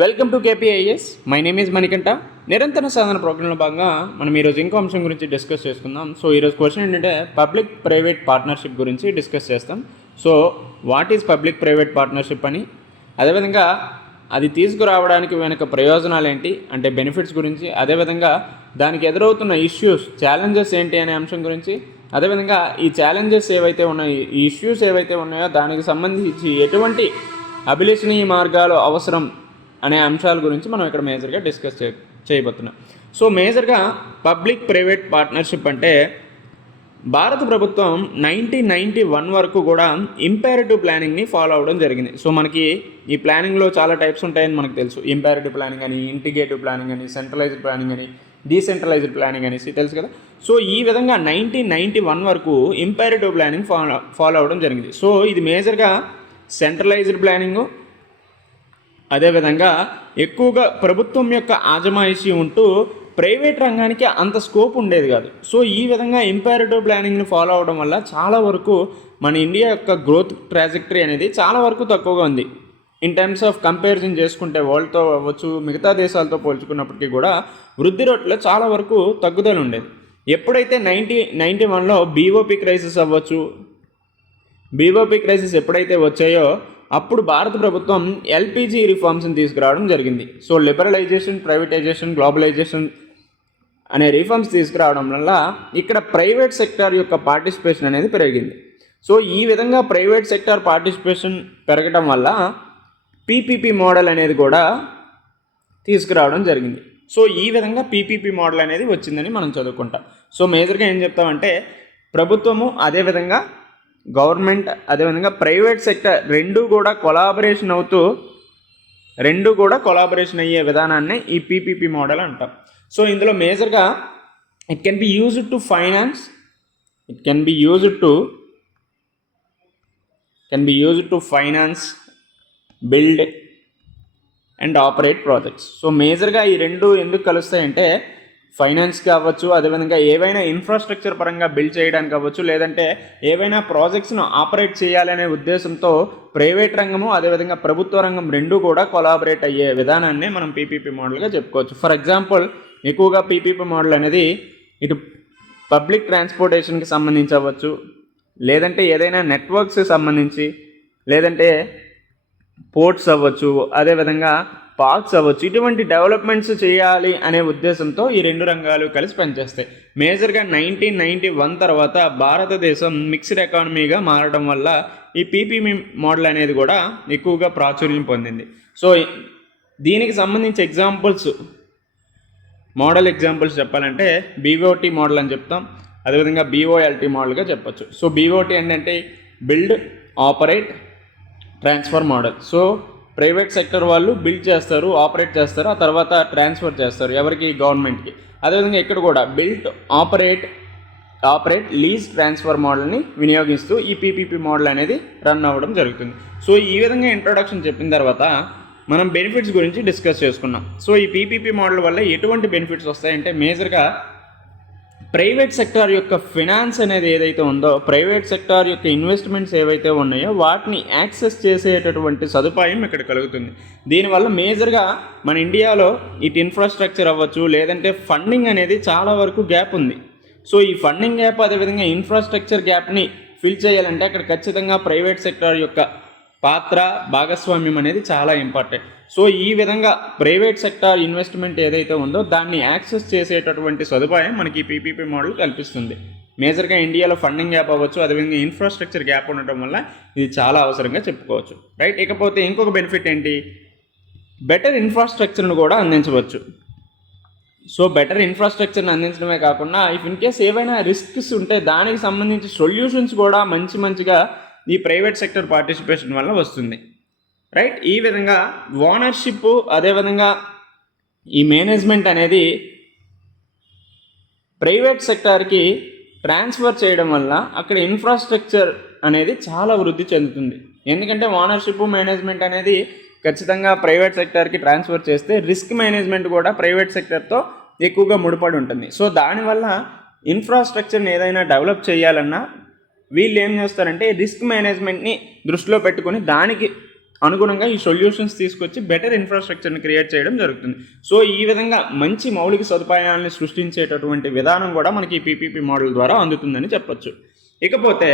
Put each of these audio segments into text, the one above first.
Welcome to KPIS my name is Manikanta నిరంతర సాధన ప్రోగ్రాంలో భాగంగా మనం ఈరోజు ఇంకో అంశం గురించి డిస్కస్ చేసుకుందాం. సో ఈరోజు క్వశ్చన్ ఏంటంటే పబ్లిక్ ప్రైవేట్ పార్ట్నర్షిప్ గురించి డిస్కస్ చేస్తాం. So what is public private partnership అని? అదేవిధంగా అది తీసుకురావడానికి వెనుక ప్రయోజనాలు ఏంటి? అంటే బెనిఫిట్స్ గురించి. అదేవిధంగా దానికి ఎదురవుతున్న ఇష్యూస్ ఛాలెంజెస్ ఏంటి అనే అంశం గురించి. అదేవిధంగా ఈ ఛాలెంజెస్ ఏవైతే ఉన్నాయో ఈ ఇష్యూస్ ఏవైతే ఉన్నాయో దానికి సంబంధించి ఎటువంటి అభిలషణీయ మార్గాలు అవసరం అనే అంశాల గురించి మనం ఇక్కడ మేజర్గా డిస్కస్ చే చేయబోతున్నాం. సో మేజర్గా పబ్లిక్ ప్రైవేట్ పార్ట్నర్షిప్ అంటే భారత ప్రభుత్వం నైన్టీన్ నైంటీ వన్ వరకు కూడా ఇంపారేటివ్ ప్లానింగ్ని ఫాలో అవ్వడం జరిగింది. సో మనకి ఈ ప్లానింగ్లో చాలా టైప్స్ ఉంటాయని మనకు తెలుసు. ఇంపారేటివ్ ప్లానింగ్ అని ఇంటిగ్రేటివ్ ప్లానింగ్ అని సెంట్రలైజ్డ్ ప్లానింగ్ అని డీసెంట్రలైజ్డ్ ప్లానింగ్ అనేసి తెలుసు కదా. సో ఈ విధంగా నైన్టీన్ నైంటీ వన్ వరకు ఇంపారేటివ్ ప్లానింగ్ ఫాలో ఫాలో అవ్వడం జరిగింది. సో ఇది మేజర్గా సెంట్రలైజ్డ్ ప్లానింగు అదేవిధంగా ఎక్కువగా ప్రభుత్వం యొక్క ఆజమాయిషి ఉంటూ ప్రైవేట్ రంగానికి అంత స్కోప్ ఉండేది కాదు. సో ఈ విధంగా ఇంపారిటివ్ ప్లానింగ్ని ఫాలో అవడం వల్ల చాలా వరకు మన ఇండియా యొక్క గ్రోత్ ట్రాజెక్టరీ అనేది చాలా వరకు తక్కువగా ఉంది. ఇన్ టర్మ్స్ ఆఫ్ కంపారిజన్ చేసుకుంటే వరల్డ్తో అవ్వచ్చు మిగతా దేశాలతో పోల్చుకున్నప్పటికీ కూడా వృద్ధి రేట్లో చాలా వరకు తగ్గుదల ఉండేది. ఎప్పుడైతే నైంటీ నైంటీ వన్లో బీఓపి క్రైసిస్ అవ్వచ్చు బీఓపి క్రైసిస్ ఎప్పుడైతే వచ్చాయో అప్పుడు భారత ప్రభుత్వం ఎల్పిజి రిఫార్మ్స్ని తీసుకురావడం జరిగింది. సో లిబరలైజేషన్ ప్రైవేటైజేషన్ గ్లోబలైజేషన్ అనే రిఫార్మ్స్ తీసుకురావడం వల్ల ఇక్కడ ప్రైవేట్ సెక్టార్ యొక్క పార్టిసిపేషన్ అనేది పెరిగింది. సో ఈ విధంగా ప్రైవేట్ సెక్టార్ పార్టిసిపేషన్ పెరగడం వల్ల పీపీపీ మోడల్ అనేది కూడా తీసుకురావడం జరిగింది. సో ఈ విధంగా పీపీపీ మోడల్ అనేది వచ్చిందని మనం చదువుకుంటాం. సో మేజర్గా ఏం చెప్తామంటే ప్రభుత్వము అదేవిధంగా గవర్నమెంట్ అదేవిధంగా ప్రైవేట్ సెక్టర్ రెండు కూడా కొలాబరేషన్ అవుతూ రెండు కూడా కొలాబరేషన్ అయ్యే విధానాన్ని ఈ పీపీపీ మోడల్ అంటాం. సో ఇందులో మేజర్గా it can be used to finance it can be used to can be used to finance build and operate projects so మేజర్గా ఈ రెండు ఎందుకు కలుస్తాయంటే ఫైనాన్స్ కావచ్చు అదేవిధంగా ఏవైనా ఇన్ఫ్రాస్ట్రక్చర్ పరంగా బిల్డ్ చేయడానికి అవ్వచ్చు లేదంటే ఏవైనా ప్రాజెక్ట్స్ను ఆపరేట్ చేయాలనే ఉద్దేశంతో ప్రైవేట్ రంగము అదేవిధంగా ప్రభుత్వ రంగం రెండూ కూడా కొలాబరేట్ అయ్యే విధానాన్ని మనం పీపీపీ మోడల్గా చెప్పుకోవచ్చు. ఫర్ ఎగ్జాంపుల్ ఎక్కువగా పీపీపీ మోడల్ అనేది ఇటు పబ్లిక్ ట్రాన్స్పోర్టేషన్కి సంబంధించి అవ్వచ్చు లేదంటే ఏదైనా నెట్వర్క్స్ సంబంధించి లేదంటే పోర్ట్స్ అవ్వచ్చు అదేవిధంగా పార్క్స్ అవ్వచ్చు. ఇటువంటి డెవలప్మెంట్స్ చేయాలి అనే ఉద్దేశంతో ఈ రెండు రంగాలు కలిసి పనిచేస్తాయి. మేజర్గా నైన్టీన్ నైంటీ వన్ తర్వాత భారతదేశం మిక్స్డ్ ఎకానమీగా మారడం వల్ల ఈ పీపీఎం మోడల్ అనేది కూడా ఎక్కువగా ప్రాచుర్యం పొందింది. సో దీనికి సంబంధించి ఎగ్జాంపుల్స్ మోడల్ ఎగ్జాంపుల్స్ చెప్పాలంటే బీఓటీ మోడల్ అని చెప్తాం. అదేవిధంగా బీఓఎల్టీ మోడల్గా చెప్పొచ్చు. సో బీఓటీ ఏంటంటే build operate transfer model so private sector వాళ్ళు బిల్డ్ చేస్తారు ఆపరేట్ చేస్తారు ఆ తర్వాత ట్రాన్స్ఫర్ చేస్తారు ఎవరికి? గవర్నమెంట్కి. అదేవిధంగా ఇక్కడ కూడా built operate operate lease transfer మోడల్ని వినియోగిస్తూ ఈ పీపీపీ మోడల్ అనేది రన్ అవ్వడం జరుగుతుంది. సో ఈ విధంగా ఇంట్రొడక్షన్ చెప్పిన తర్వాత మనం బెనిఫిట్స్ గురించి డిస్కస్ చేసుకున్నాం. సో ఈ పీపీపీ మోడల్ వల్ల ఎటువంటి బెనిఫిట్స్ వస్తాయంటే మేజర్గా ప్రైవేట్ సెక్టార్ యొక్క ఫినాన్స్ అనేది ఏదైతే ఉందో ప్రైవేట్ సెక్టార్ యొక్క ఇన్వెస్ట్మెంట్స్ ఏవైతే ఉన్నాయో వాటిని యాక్సెస్ చేసేటటువంటి సదుపాయం ఇక్కడ కలుగుతుంది. దీనివల్ల మేజర్గా మన ఇండియాలో ఇటు ఇన్ఫ్రాస్ట్రక్చర్ అవ్వచ్చు లేదంటే ఫండింగ్ అనేది చాలా వరకు గ్యాప్ ఉంది. సో ఈ ఫండింగ్ గ్యాప్ అదేవిధంగా ఇన్ఫ్రాస్ట్రక్చర్ గ్యాప్ని ఫిల్ చేయాలంటే అక్కడ ఖచ్చితంగా ప్రైవేట్ సెక్టార్ యొక్క పాత్ర భాగస్వామ్యం అనేది చాలా ఇంపార్టెంట్. సో ఈ విధంగా ప్రైవేట్ సెక్టార్ ఇన్వెస్ట్మెంట్ ఏదైతే ఉందో దాన్ని యాక్సెస్ చేసేటటువంటి సదుపాయం మనకి పీపీపీ మోడల్ కల్పిస్తుంది. మేజర్గా ఇండియాలో ఫండింగ్ గ్యాప్ అవ్వచ్చు అదేవిధంగా ఇన్ఫ్రాస్ట్రక్చర్ గ్యాప్ ఉండటం వల్ల ఇది చాలా అవసరంగా చెప్పుకోవచ్చు. రైట్? ఇకపోతే ఇంకొక బెనిఫిట్ ఏంటి? బెటర్ ఇన్ఫ్రాస్ట్రక్చర్ను కూడా అందించవచ్చు. సో బెటర్ ఇన్ఫ్రాస్ట్రక్చర్ని అందించడమే కాకుండా ఇఫ్ ఇన్ కేస్ ఏవైనా రిస్క్స్ ఉంటే దానికి సంబంధించి సొల్యూషన్స్ కూడా మంచి మంచిగా ఈ ప్రైవేట్ సెక్టర్ పార్టిసిపేషన్ వల్ల వస్తుంది. రైట్? ఈ విధంగా ఓనర్షిప్ అదేవిధంగా ఈ మేనేజ్మెంట్ అనేది ప్రైవేట్ సెక్టార్కి ట్రాన్స్ఫర్ చేయడం వల్ల అక్కడ ఇన్ఫ్రాస్ట్రక్చర్ అనేది చాలా వృద్ధి చెందుతుంది. ఎందుకంటే ఓనర్షిప్ మేనేజ్మెంట్ అనేది ఖచ్చితంగా ప్రైవేట్ సెక్టార్కి ట్రాన్స్ఫర్ చేస్తే రిస్క్ మేనేజ్మెంట్ కూడా ప్రైవేట్ సెక్టర్తో ఎక్కువగా ముడిపడి ఉంటుంది. సో దానివల్ల ఇన్ఫ్రాస్ట్రక్చర్ని ఏదైనా డెవలప్ చేయాలన్నా వీళ్ళు ఏం చేస్తారంటే రిస్క్ మేనేజ్మెంట్ని దృష్టిలో పెట్టుకొని దానికి అనుగుణంగా ఈ సొల్యూషన్స్ తీసుకొచ్చి బెటర్ ఇన్ఫ్రాస్ట్రక్చర్ని క్రియేట్ చేయడం జరుగుతుంది. సో ఈ విధంగా మంచి మౌలిక సదుపాయాలను సృష్టించేటటువంటి విధానం కూడా మనకి ఈ పీపీపీ మోడల్ ద్వారా అందుతుందని చెప్పొచ్చు. ఇకపోతే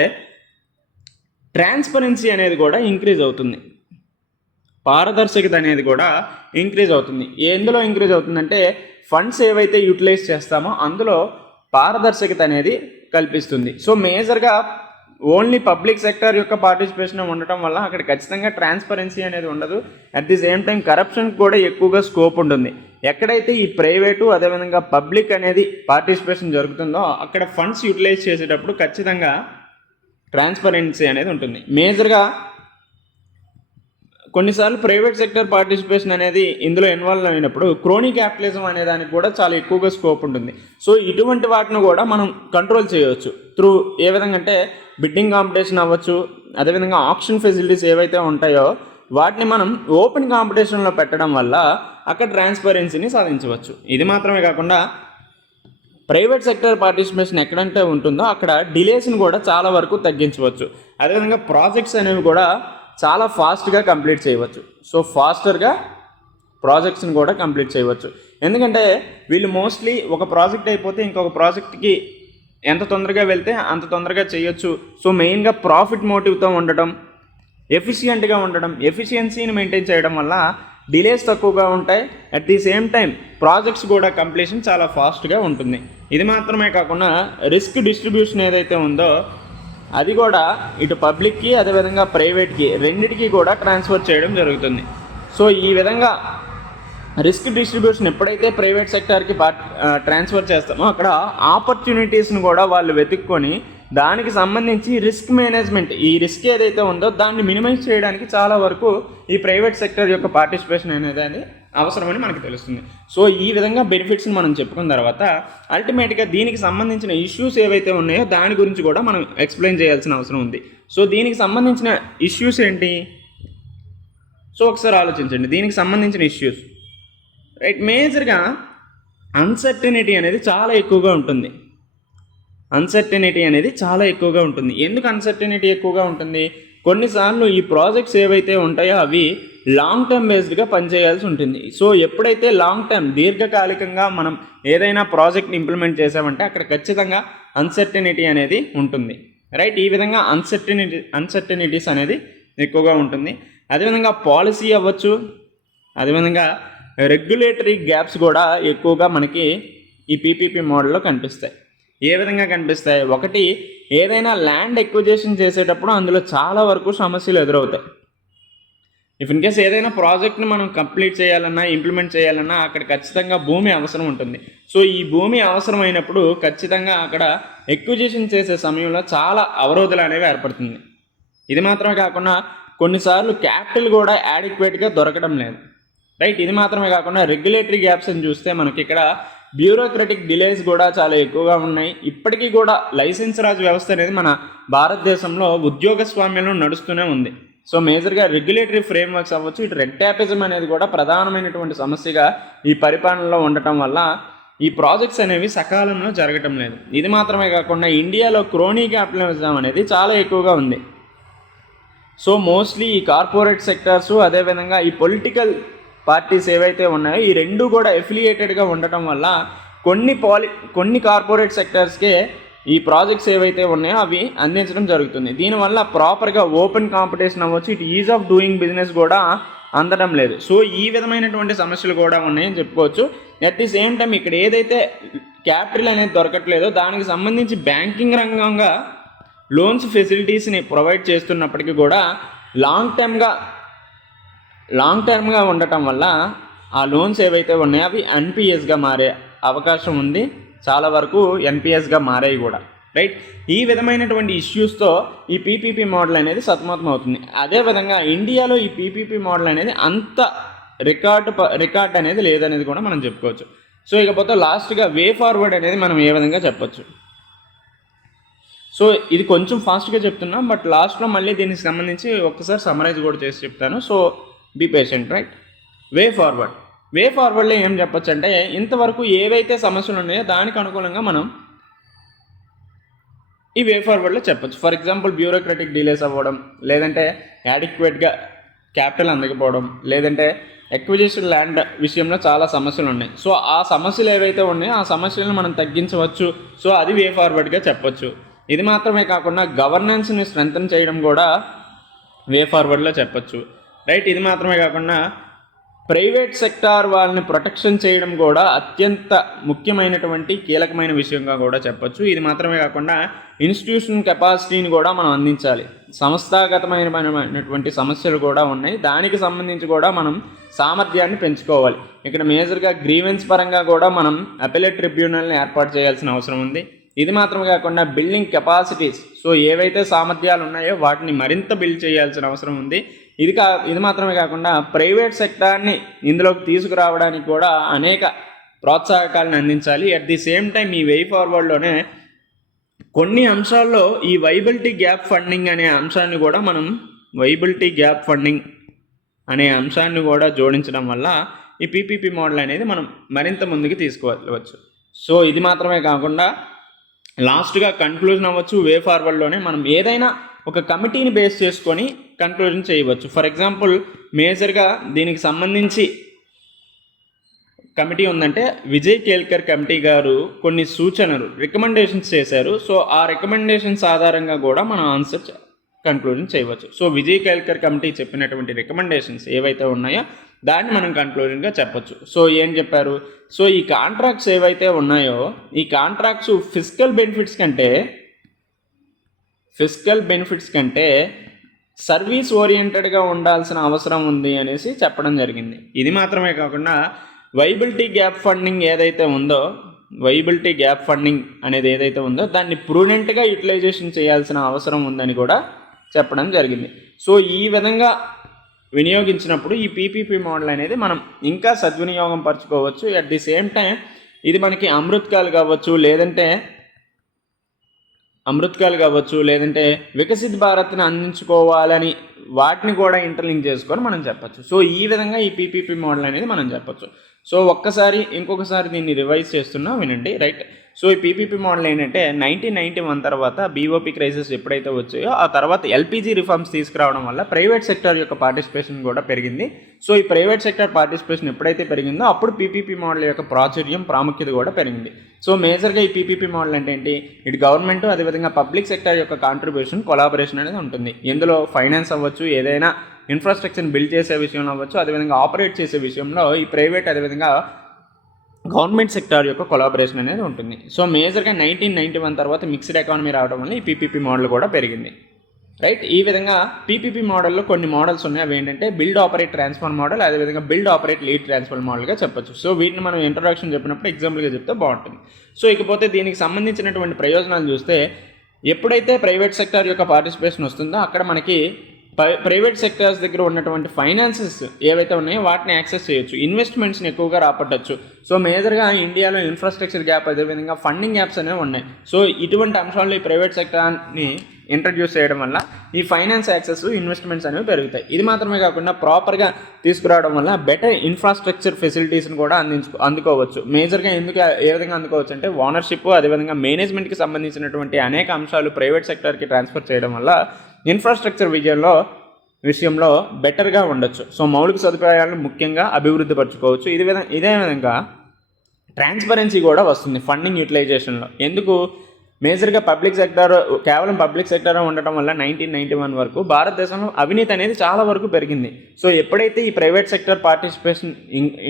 ట్రాన్స్పరెన్సీ అనేది కూడా ఇంక్రీజ్ అవుతుంది. పారదర్శకత అనేది కూడా ఇంక్రీజ్ అవుతుంది. ఎందులో ఇంక్రీజ్ అవుతుందంటే ఫండ్స్ ఏవైతే యూటిలైజ్ చేస్తామో అందులో పారదర్శకత అనేది కల్పిస్తుంది. సో మేజర్గా ఓన్లీ పబ్లిక్ సెక్టర్ యొక్క పార్టిసిపేషన్ ఉండటం వల్ల అక్కడ ఖచ్చితంగా ట్రాన్స్పరెన్సీ అనేది ఉండదు. At the same time corruption కూడా ఎక్కువగా స్కోప్ ఉంటుంది. ఎక్కడైతే ఈ ప్రైవేటు అదేవిధంగా పబ్లిక్ అనేది పార్టిసిపేషన్ జరుగుతుందో అక్కడ ఫండ్స్ యూటిలైజ్ చేసేటప్పుడు ఖచ్చితంగా ట్రాన్స్పరెన్సీ అనేది ఉంటుంది. మేజర్గా కొన్నిసార్లు ప్రైవేట్ సెక్టర్ పార్టిసిపేషన్ అనేది ఇందులో ఇన్వాల్వ్ అయినప్పుడు క్రోనీ క్యాపిటలిజం అనే దానికి కూడా చాలా ఎక్కువగా స్కోప్ ఉంటుంది. సో ఇటువంటి వాటిని కూడా మనం కంట్రోల్ చేయవచ్చు. త్రూ ఏ విధంగా అంటే బిడ్డింగ్ కాంపిటీషన్ అవ్వచ్చు అదేవిధంగా ఆప్షన్ ఫెసిలిటీస్ ఏవైతే ఉంటాయో వాటిని మనం ఓపెన్ కాంపిటీషన్లో పెట్టడం వల్ల అక్కడ ట్రాన్స్పరెన్సీని సాధించవచ్చు. ఇది మాత్రమే కాకుండా ప్రైవేట్ సెక్టర్ పార్టిసిపేషన్ ఎక్కడంటే ఉంటుందో అక్కడ డిలేస్ని కూడా చాలా వరకు తగ్గించవచ్చు. అదేవిధంగా ప్రాజెక్ట్స్ అనేవి కూడా చాలా ఫాస్ట్గా కంప్లీట్ చేయవచ్చు. సో ఫాస్టర్గా ప్రాజెక్ట్స్ని కూడా కంప్లీట్ చేయవచ్చు. ఎందుకంటే వీళ్ళు మోస్ట్లీ ఒక ప్రాజెక్ట్ అయిపోతే ఇంకొక ప్రాజెక్ట్కి ఎంత తొందరగా వెళ్తే అంత తొందరగా చేయొచ్చు. సో మెయిన్గా ప్రాఫిట్ మోటివ్తో ఉండటం ఎఫిషియెంట్గా ఉండడం ఎఫిషియన్సీని మెయింటైన్ చేయడం వల్ల డిలేస్ తక్కువగా ఉంటాయి. At the same time projects కూడా కంప్లీషన్ చాలా ఫాస్ట్గా ఉంటుంది. ఇది మాత్రమే కాకుండా రిస్క్ డిస్ట్రిబ్యూషన్ ఏదైతే ఉందో అది కూడా ఇటు పబ్లిక్కి అదేవిధంగా ప్రైవేట్కి రెండిటికి కూడా ట్రాన్స్ఫర్ చేయడం జరుగుతుంది. సో ఈ విధంగా రిస్క్ డిస్ట్రిబ్యూషన్ ఎప్పుడైతే ప్రైవేట్ సెక్టార్కి పార్ట్ ట్రాన్స్ఫర్ చేస్తామో అక్కడ ఆపర్చునిటీస్ని కూడా వాళ్ళు వెతుక్కొని దానికి సంబంధించి రిస్క్ మేనేజ్మెంట్ ఈ రిస్క్ ఏదైతే ఉందో దాన్ని మినిమైజ్ చేయడానికి చాలా వరకు ఈ ప్రైవేట్ సెక్టర్ యొక్క పార్టిసిపేషన్ అనేది అవసరమని మనకు తెలుస్తుంది. సో ఈ విధంగా బెనిఫిట్స్ని మనం చెప్పుకున్న తర్వాత అల్టిమేట్గా దీనికి సంబంధించిన ఇష్యూస్ ఏవైతే ఉన్నాయో దాని గురించి కూడా మనం ఎక్స్ప్లెయిన్ చేయాల్సిన అవసరం ఉంది. సో దీనికి సంబంధించిన ఇష్యూస్ ఏంటి? సో ఒకసారి ఆలోచించండి. దీనికి సంబంధించిన ఇష్యూస్ రైట్ మేజర్గా అన్సర్టనిటీ అనేది చాలా ఎక్కువగా ఉంటుంది. అన్సర్టనిటీ అనేది చాలా ఎక్కువగా ఉంటుంది. ఎందుకు అన్సర్టనిటీ ఎక్కువగా ఉంటుంది? కొన్నిసార్లు ఈ ప్రాజెక్ట్స్ ఏవైతే ఉంటాయో అవి లాంగ్ టర్మ్ బేస్డ్గా పనిచేయాల్సి ఉంటుంది. సో ఎప్పుడైతే లాంగ్ టర్మ్ దీర్ఘకాలికంగా మనం ఏదైనా ప్రాజెక్ట్ని ఇంప్లిమెంట్ చేసామంటే అక్కడ ఖచ్చితంగా అన్సర్టనిటీ అనేది ఉంటుంది. రైట్ ఈ విధంగా అన్సర్టనిటీ అన్సర్టనిటీస్ అనేది ఎక్కువగా ఉంటుంది. అదేవిధంగా పాలసీ అవ్వచ్చు. అదేవిధంగా రెగ్యులేటరీ గ్యాప్స్ కూడా ఎక్కువగా మనకి ఈ పీపీపీ మోడల్లో కనిపిస్తాయి. ఏ విధంగా కనిపిస్తాయి? ఒకటి ఏదైనా ల్యాండ్ ఎక్విజేషన్ చేసేటప్పుడు అందులో చాలా వరకు సమస్యలు ఎదురవుతాయి. ఇఫ్ ఇన్ కేస్ ఏదైనా ప్రాజెక్ట్ని మనం కంప్లీట్ చేయాలన్నా ఇంప్లిమెంట్ చేయాలన్నా అక్కడ ఖచ్చితంగా భూమి అవసరం ఉంటుంది. సో ఈ భూమి అవసరమైనప్పుడు ఖచ్చితంగా అక్కడ ఎక్విజిషన్ చేసే సమయంలో చాలా అవరోధాలు అనేవి ఏర్పడుతుంది. ఇది మాత్రమే కాకుండా కొన్నిసార్లు క్యాపిటల్ కూడా యాడిక్వేట్గా దొరకడం లేదు. రైట్ ఇది మాత్రమే కాకుండా రెగ్యులేటరీ గ్యాప్స్ అని చూస్తే మనకి ఇక్కడ బ్యూరోక్రటిక్ డిలేస్ కూడా చాలా ఎక్కువగా ఉన్నాయి. ఇప్పటికీ కూడా లైసెన్స్ రాజ్ వ్యవస్థ అనేది మన భారతదేశంలో ఉద్యోగస్వామ్యంలో నడుస్తూనే ఉంది. సో మేజర్గా రెగ్యులేటరీ ఫ్రేమ్వర్క్స్ అవ్వచ్చు. ఇటు రెడ్ ట్యాపిజం అనేది కూడా ప్రధానమైనటువంటి సమస్యగా ఈ పరిపాలనలో ఉండటం వల్ల ఈ ప్రాజెక్ట్స్ అనేవి సకాలంలో జరగటం లేదు. ఇది మాత్రమే కాకుండా ఇండియాలో క్రోనీ క్యాపిటలిజం అనేది చాలా ఎక్కువగా ఉంది. సో మోస్ట్లీ ఈ కార్పొరేట్ సెక్టర్స్ అదేవిధంగా ఈ పొలిటికల్ పార్టీస్ ఏవైతే ఉన్నాయో ఈ రెండు కూడా ఎఫిలియేటెడ్గా ఉండటం వల్ల కొన్ని పాలి కొన్ని కార్పొరేట్ సెక్టర్స్కే ఈ ప్రాజెక్ట్స్ ఏవైతే ఉన్నాయో అవి అందించడం జరుగుతుంది. దీనివల్ల ప్రాపర్గా ఓపెన్ కాంపిటీషన్ అవ్వచ్చు ఇటు ఈజ్ ఆఫ్ డూయింగ్ బిజినెస్ కూడా అందడం లేదు. సో ఈ విధమైనటువంటి సమస్యలు కూడా ఉన్నాయని చెప్పుకోవచ్చు. అట్ ది సేమ్ టైం ఇక్కడ ఏదైతే క్యాపిటల్ అనేది దొరకట్లేదో దానికి సంబంధించి బ్యాంకింగ్ రంగంగా లోన్స్ ఫెసిలిటీస్ని ప్రొవైడ్ చేస్తున్నప్పటికీ కూడా లాంగ్ టర్మ్గా లాంగ్ టర్మ్గా ఉండటం వల్ల ఆ లోన్స్ ఏవైతే ఉన్నాయో అవి ఎన్పిఎస్గా మారే అవకాశం ఉంది. చాలా వరకు ఎన్పిఎస్గా మారాయి కూడా రైట్ ఈ విధమైనటువంటి ఇష్యూస్తో ఈ పీపీపీ మోడల్ అనేది సతమతం అవుతుంది. అదేవిధంగా ఇండియాలో ఈ పీపీపీ మోడల్ అనేది అంత రికార్డు రికార్డ్ అనేది లేదనేది కూడా మనం చెప్పుకోవచ్చు. సో ఇకపోతే లాస్ట్గా వే ఫార్వర్డ్ అనేది మనం ఏ విధంగా చెప్పొచ్చు? సో ఇది కొంచెం ఫాస్ట్గా చెప్తున్నాం బట్ లాస్ట్లో మళ్ళీ దీనికి సంబంధించి ఒక్కసారి సమరైజ్ కూడా చేసి చెప్తాను. So be patient right way forward way ఫార్వర్డ్లో ఏం చెప్పొచ్చు అంటే ఇంతవరకు ఏవైతే సమస్యలు ఉన్నాయో దానికి అనుకూలంగా మనం ఈ వే ఫార్వర్డ్లో చెప్పొచ్చు. ఫర్ ఎగ్జాంపుల్ బ్యూరోక్రటిక్ డీలేస్ అవ్వడం లేదంటే యాడిక్వేట్గా క్యాపిటల్ అందకపోవడం లేదంటే ఎక్విజిషన్ ల్యాండ్ విషయంలో చాలా సమస్యలు ఉన్నాయి. సో ఆ సమస్యలు ఏవైతే ఉన్నాయో ఆ సమస్యలను మనం తగ్గించవచ్చు. సో అది వే ఫార్వర్డ్గా చెప్పొచ్చు. ఇది మాత్రమే కాకుండా గవర్నెన్స్ని స్ట్రెంగ్తన్ చేయడం కూడా వే ఫార్వర్డ్లో చెప్పొచ్చు. రైట్ ఇది మాత్రమే కాకుండా ప్రైవేట్ సెక్టార్ వాళ్ళని ప్రొటెక్షన్ చేయడం కూడా అత్యంత ముఖ్యమైనటువంటి కీలకమైన విషయంగా కూడా చెప్పొచ్చు. ఇది మాత్రమే కాకుండా ఇన్స్టిట్యూషన్ కెపాసిటీని కూడా మనం అందించాలి. సంస్థాగతమైనటువంటి సమస్యలు కూడా ఉన్నాయి. దానికి సంబంధించి కూడా మనం సామర్థ్యాన్ని పెంచుకోవాలి. ఇక్కడ మేజర్గా గ్రీవెన్స్ పరంగా కూడా మనం అపెలేట్ ట్రిబ్యునల్ని ఏర్పాటు చేయాల్సిన అవసరం ఉంది. ఇది మాత్రమే కాకుండా బిల్డింగ్ కెపాసిటీస్. సో ఏవైతే సామర్థ్యాలు ఉన్నాయో వాటిని మరింత బిల్డ్ చేయాల్సిన అవసరం ఉంది. ఇది కా ఇది మాత్రమే కాకుండా ప్రైవేట్ సెక్టార్ని ఇందులోకి తీసుకురావడానికి కూడా అనేక ప్రోత్సాహకాలను అందించాలి. అట్ ది సేమ్ టైం ఈ వే ఫార్వర్డ్లోనే కొన్ని అంశాల్లో ఈ వైబిలిటీ గ్యాప్ ఫండింగ్ అనే అంశాన్ని కూడా మనం వైబిలిటీ గ్యాప్ ఫండింగ్ అనే అంశాన్ని కూడా జోడించడం వల్ల ఈ పీపీపీ మోడల్ అనేది మనం మరింత ముందుకు తీసుకువెళ్ళవచ్చు. సో ఇది మాత్రమే కాకుండా లాస్ట్గా కన్క్లూజన్ అవ్వచ్చు. వే ఫార్వర్డ్లోనే మనం ఏదైనా ఒక కమిటీని బేస్ చేసుకొని కంక్లూజన్ చేయవచ్చు. ఫర్ ఎగ్జాంపుల్ మేజర్గా దీనికి సంబంధించి కమిటీ ఉందంటే విజయ్ కేల్కర్ కమిటీ గారు కొన్ని సూచనలు రికమెండేషన్స్ చేశారు. సో ఆ రికమెండేషన్స్ ఆధారంగా కూడా మనం ఆన్సర్ కన్క్లూజన్ చేయవచ్చు. సో విజయ్ కేల్కర్ కమిటీ చెప్పినటువంటి రికమెండేషన్స్ ఏవైతే ఉన్నాయో దాన్ని మనం కన్క్లూజన్గా చెప్పొచ్చు. సో ఏం చెప్పారు? సో ఈ కాంట్రాక్ట్స్ ఏవైతే ఉన్నాయో ఈ కాంట్రాక్ట్స్ ఫిజికల్ బెనిఫిట్స్ కంటే ఫిజికల్ బెనిఫిట్స్ కంటే సర్వీస్ ఓరియంటెడ్గా ఉండాల్సిన అవసరం ఉంది అనేసి చెప్పడం జరిగింది. ఇది మాత్రమే కాకుండా వైబిలిటీ గ్యాప్ ఫండింగ్ ఏదైతే ఉందో వైబిలిటీ గ్యాప్ ఫండింగ్ అనేది ఏదైతే ఉందో దాన్ని ప్రూడెంట్గా యూటిలైజేషన్ చేయాల్సిన అవసరం ఉందని కూడా చెప్పడం జరిగింది. సో ఈ విధంగా వినియోగించినప్పుడు ఈ పీపీపీ మోడల్ అనేది మనం ఇంకా సద్వినియోగం పరచుకోవచ్చు. అట్ ది సేమ్ టైం ఇది మనకి అమృత్కాలు కావచ్చు లేదంటే అమృత్కాలు కావచ్చు లేదంటే వికసిత్ భారత్ని అందించుకోవాలని వాటిని కూడా ఇంటర్లింక్ చేసుకొని మనం చెప్పొచ్చు. సో ఈ విధంగా ఈ పీపీపీ మోడల్ అనేది మనం చెప్పచ్చు. సో ఒక్కసారి ఇంకొకసారి దీన్ని రివైజ్ చేస్తున్నా వినండి. రైట్ సో ఈ పీపీపీ మోడల్ ఏంటంటే నైన్టీన్ నైన్టీ వన్ తర్వాత బీఓపీ క్రైసిస్ ఎప్పుడైతే వచ్చాయో ఆ తర్వాత ఎల్పీజీ రిఫార్మ్స్ తీసుకురావడం వల్ల ప్రైవేట్ సెక్టర్ యొక్క పార్టిసిపేషన్ కూడా పెరిగింది. సో ఈ ప్రైవేట్ సెక్టర్ పార్టిసిపేషన్ ఎప్పుడైతే పెరిగిందో అప్పుడు పీపీపీ మోడల్ యొక్క ప్రాచుర్యం ప్రాముఖ్యత కూడా పెరిగింది. సో మేజర్గా ఈ పీపీపీ మోడల్ అంటే ఏంటి? ఇటు గవర్నమెంట్ అదేవిధంగా పబ్లిక్ సెక్టర్ యొక్క కాంట్రిబ్యూషన్ కొలాబరేషన్ అనేది ఉంటుంది. ఇందులో ఫైనాన్స్ అవ్వచ్చు ఏదైనా ఇన్ఫ్రాస్ట్రక్చర్ని బిల్డ్ చేసే విషయంలో అవ్వచ్చు అదేవిధంగా ఆపరేట్ చేసే విషయంలో ఈ ప్రైవేట్ అదేవిధంగా గవర్నమెంట్ సెక్టార్ యొక్క కొలాబరేషన్ అనేది ఉంటుంది. సో మేజర్గా నైన్టీన్ నైన్టీ వన్ తర్వాత మిక్స్డ్ ఎకానమీ రావడం వల్ల ఈ పీపీపీ మోడల్ కూడా పెరిగింది. రైట్ ఈ విధంగా పీపీపీ మోడల్లో కొన్ని మోడల్స్ ఉన్నాయి. అవి ఏంటంటే బిల్డ్ ఆపరేట్ ట్రాన్స్ఫర్ మోడల్ అదేవిధంగా బిల్డ్ ఆపరేట్ లీడ్ ట్రాన్స్ఫర్ మోడల్గా చెప్పొచ్చు. సో వీటిని మనం ఇంట్రొడక్షన్ చెప్పినప్పుడు ఎగ్జాంపుల్గా చెప్తే బాగుంటుంది. సో ఇకపోతే దీనికి సంబంధించినటువంటి ప్రయోజనాలు చూస్తే ఎప్పుడైతే ప్రైవేట్ సెక్టార్ యొక్క పార్టిసిపేషన్ వస్తుందో అక్కడ మనకి ప్రైవేట్ సెక్టర్స్ దగ్గర ఉన్నటువంటి ఫైనాన్సెస్ ఏవైతే ఉన్నాయో వాటిని యాక్సెస్ చేయొచ్చు. ఇన్వెస్ట్మెంట్స్ని ఎక్కువగా రాపట్టచ్చు. సో మేజర్గా ఇండియాలో ఇన్ఫ్రాస్ట్రక్చర్ గ్యాప్ అదేవిధంగా ఫండింగ్ గ్యాప్స్ అనేవి ఉన్నాయి. సో ఇటువంటి అంశాల్లో ఈ ప్రైవేట్ సెక్టార్ని ఇంట్రడ్యూస్ చేయడం వల్ల ఈ ఫైనాన్స్ యాక్సెస్ ఇన్వెస్ట్మెంట్స్ అనేవి పెరుగుతాయి. ఇది మాత్రమే కాకుండా ప్రాపర్గా తీసుకురావడం వల్ల బెటర్ ఇన్ఫ్రాస్ట్రక్చర్ ఫెసిలిటీస్ని కూడా అందించు అందుకోవచ్చు. మేజర్గా ఎందుకు ఏ విధంగా అందుకోవచ్చు అంటే ఓనర్షిప్ అదేవిధంగా మేనేజ్మెంట్కి సంబంధించినటువంటి అనేక అంశాలు ప్రైవేట్ సెక్టర్కి ట్రాన్స్ఫర్ చేయడం వల్ల ఇన్ఫ్రాస్ట్రక్చర్ విజయంలో విషయంలో బెటర్గా ఉండొచ్చు. సో మౌలిక సదుపాయాలను ముఖ్యంగా అభివృద్ధి పరచుకోవచ్చు. ఇది విధంగా ఇదే విధంగా ట్రాన్స్పరెన్సీ కూడా వస్తుంది ఫండింగ్ యూటిలైజేషన్లో ఎందుకు? మేజర్గా పబ్లిక్ సెక్టర్ కేవలం పబ్లిక్ సెక్టర్ ఉండటం వల్ల నైన్టీన్ నైన్టీ వన్ వరకు భారతదేశంలో అవినీతి అనేది చాలా వరకు పెరిగింది. సో ఎప్పుడైతే ఈ ప్రైవేట్ సెక్టర్ పార్టిసిపేషన్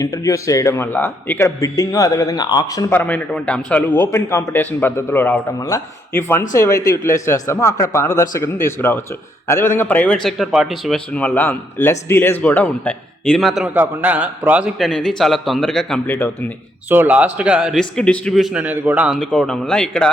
ఇంట్రడ్యూస్ చేయడం వల్ల ఇక్కడ బిడ్డింగ్ అదేవిధంగా ఆప్షన్ పరమైనటువంటి అంశాలు ఓపెన్ కాంపిటీషన్ పద్ధతిలో రావడం వల్ల ఈ ఫండ్స్ ఏవైతే యూటిలైజ్ చేస్తామో అక్కడ పారదర్శకతను తీసుకురావచ్చు. అదేవిధంగా ప్రైవేట్ సెక్టర్ పార్టిసిపేషన్ వల్ల లెస్ డిలేస్ కూడా ఉంటాయి. ఇది మాత్రమే కాకుండా ప్రాజెక్ట్ అనేది చాలా తొందరగా కంప్లీట్ అవుతుంది. సో లాస్ట్గా రిస్క్ డిస్ట్రిబ్యూషన్ అనేది కూడా అందుకోవడం వల్ల ఇక్కడ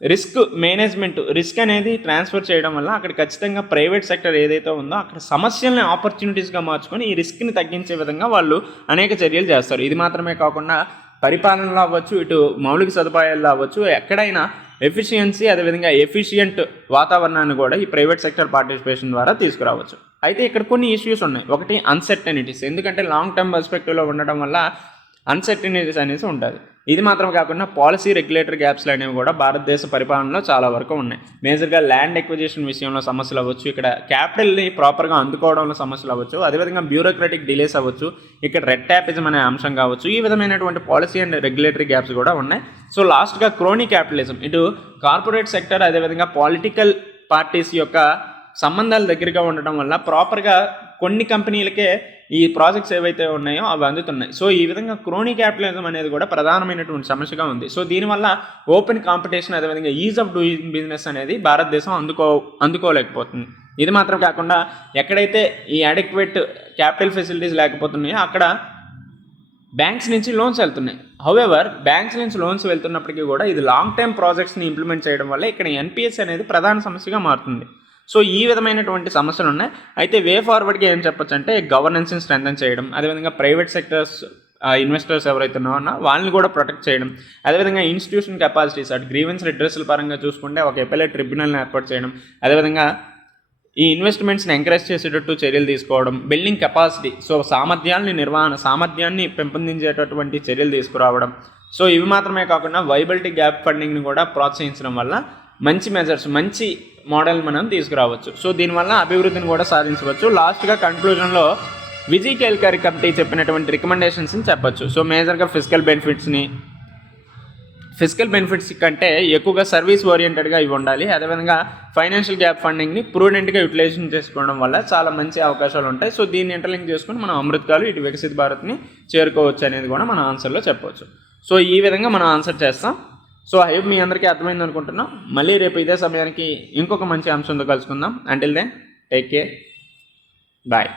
రిస్క్ మేనేజ్మెంట్ రిస్క్ అనేది ట్రాన్స్ఫర్ చేయడం వల్ల అక్కడ ఖచ్చితంగా ప్రైవేట్ సెక్టర్ ఏదైతే ఉందో అక్కడ సమస్యల్ని ఆపర్చునిటీస్గా మార్చుకొని ఈ రిస్క్ని తగ్గించే విధంగా వాళ్ళు అనేక చర్యలు చేస్తారు. ఇది మాత్రమే కాకుండా పరిపాలనలో అవ్వచ్చు ఇటు మౌలిక సదుపాయాల్లో అవ్వచ్చు ఎక్కడైనా ఎఫిషియన్సీ అదేవిధంగా ఎఫిషియంట్ వాతావరణాన్ని కూడా ఈ ప్రైవేట్ సెక్టర్ పార్టిసిపేషన్ ద్వారా తీసుకురావచ్చు. అయితే ఇక్కడ కొన్ని ఇష్యూస్ ఉన్నాయి. ఒకటి అన్సర్టనిటీస్. ఎందుకంటే లాంగ్ టర్మ్ పర్స్పెక్టివ్లో ఉండడం వల్ల అన్సర్టనిటీస్ అనేసి ఉంటుంది. ఇది మాత్రం కాకుండా పాలసీ రెగ్యులేటరీ గ్యాప్స్లు అనేవి కూడా భారతదేశ పరిపాలనలో చాలా వరకు ఉన్నాయి. మేజర్గా ల్యాండ్ ఎక్విజిషన్ విషయంలో సమస్యలు అవ్వచ్చు ఇక్కడ క్యాపిటల్ని ప్రాపర్గా అందుకోవడంలో సమస్యలు అవ్వచ్చు అదేవిధంగా బ్యూరోక్రటిక్ డిలేస్ అవ్వచ్చు ఇక్కడ రెడ్ ట్యాపిజం అనే అంశం కావచ్చు ఈ విధమైనటువంటి పాలసీ అండ్ రెగ్యులేటరీ గ్యాప్స్ కూడా ఉన్నాయి. సో లాస్ట్గా క్రోనీ క్యాపిటలిజం ఇటు కార్పొరేట్ సెక్టర్ అదేవిధంగా పొలిటికల్ పార్టీస్ యొక్క సంబంధాలు దగ్గరగా ఉండటం వల్ల ప్రాపర్గా కొన్ని కంపెనీలకే ఈ ప్రాజెక్ట్స్ ఏవైతే ఉన్నాయో అవి అందుతున్నాయి. సో ఈ విధంగా క్రోనీ క్యాపిటలిజం అనేది కూడా ప్రధానమైనటువంటి సమస్యగా ఉంది. సో దీనివల్ల ఓపెన్ కాంపిటీషన్ అదేవిధంగా ఈజ్ ఆఫ్ డూయింగ్ బిజినెస్ అనేది భారతదేశం అందుకో అందుకోలేకపోతుంది. ఇది మాత్రం కాకుండా ఎక్కడైతే ఈ అడిక్వేట్ క్యాపిటల్ ఫెసిలిటీస్ లేకపోతున్నాయో అక్కడ బ్యాంక్స్ నుంచి లోన్స్ వెళ్తున్నాయి. హౌఎవర్ బ్యాంక్స్ నుంచి లోన్స్ వెళ్తున్నప్పటికీ కూడా ఇది లాంగ్ టైమ్ ప్రాజెక్ట్స్ని ఇంప్లిమెంట్ చేయడం వల్ల ఇక్కడ ఎన్పిఎస్ అనేది ప్రధాన సమస్యగా మారుతుంది. సో ఈ విధమైనటువంటి సమస్యలు ఉన్నాయి అయితే వే ఫార్వర్డ్గా ఏం చెప్పొచ్చు అంటే గవర్నెన్స్ని స్ట్రెంథన్ చేయడం అదేవిధంగా ప్రైవేట్ సెక్టర్స్ ఇన్వెస్టర్స్ ఎవరైతే ఉన్నారో వాళ్ళని కూడా ప్రొటెక్ట్ చేయడం అదేవిధంగా ఇన్స్టిట్యూషన్ కెపాసిటీస్ అటు గ్రీవెన్స్ రిడ్రెసల్ పరంగా చూసుకుంటే ఒక ఎపలెట్ ట్రిబ్యునల్ని ఏర్పాటు చేయడం అదేవిధంగా ఈ ఇన్వెస్ట్మెంట్స్ని ఎంకరేజ్ చేసేటట్టు చర్యలు తీసుకోవడం బిల్డింగ్ కెపాసిటీ సో సామర్థ్యాన్ని నిర్వహణ సామర్థ్యాన్ని పెంపొందించేటటువంటి చర్యలు తీసుకురావడం. సో ఇవి మాత్రమే కాకుండా వైబిలిటీ గ్యాప్ ఫండింగ్ని కూడా ప్రోత్సహించడం వల్ల మంచి మెజర్స్ మంచి మోడల్ మనం తీసుకురావచ్చు. సో దీనివల్ల అభివృద్ధిని కూడా సాధించవచ్చు. లాస్ట్గా కన్క్లూజన్లో విజయ్ కేల్కర్ కమిటీ చెప్పినటువంటి రికమెండేషన్స్ని చెప్పచ్చు. సో మేజర్గా ఫిజికల్ బెనిఫిట్స్ని ఫిజికల్ బెనిఫిట్స్ కంటే ఎక్కువగా సర్వీస్ ఓరియంటెడ్గా ఇవి ఉండాలి. అదేవిధంగా ఫైనాన్షియల్ గ్యాప్ ఫండింగ్ని ప్రూడెంట్గా యూటిలైజేషన్ చేసుకోవడం వల్ల చాలా మంచి అవకాశాలు ఉంటాయి. సో దీన్ని ఇంటర్లింక్ చేసుకుని మనం అమృత్కాలు ఇటు వికసిత్ భారత్ని చేరుకోవచ్చు అనేది కూడా మన ఆన్సర్లో చెప్పవచ్చు సో ఈ విధంగా మనం ఆన్సర్ చేస్తాం. సో ఐ హోప్ మీ అందరికీ అర్థమైంది అనుకుంటున్నాం. మళ్ళీ రేపు ఇదే సమయానికి ఇంకొక మంచి అంశంతో కలుసుకుందాం. Until then take care bye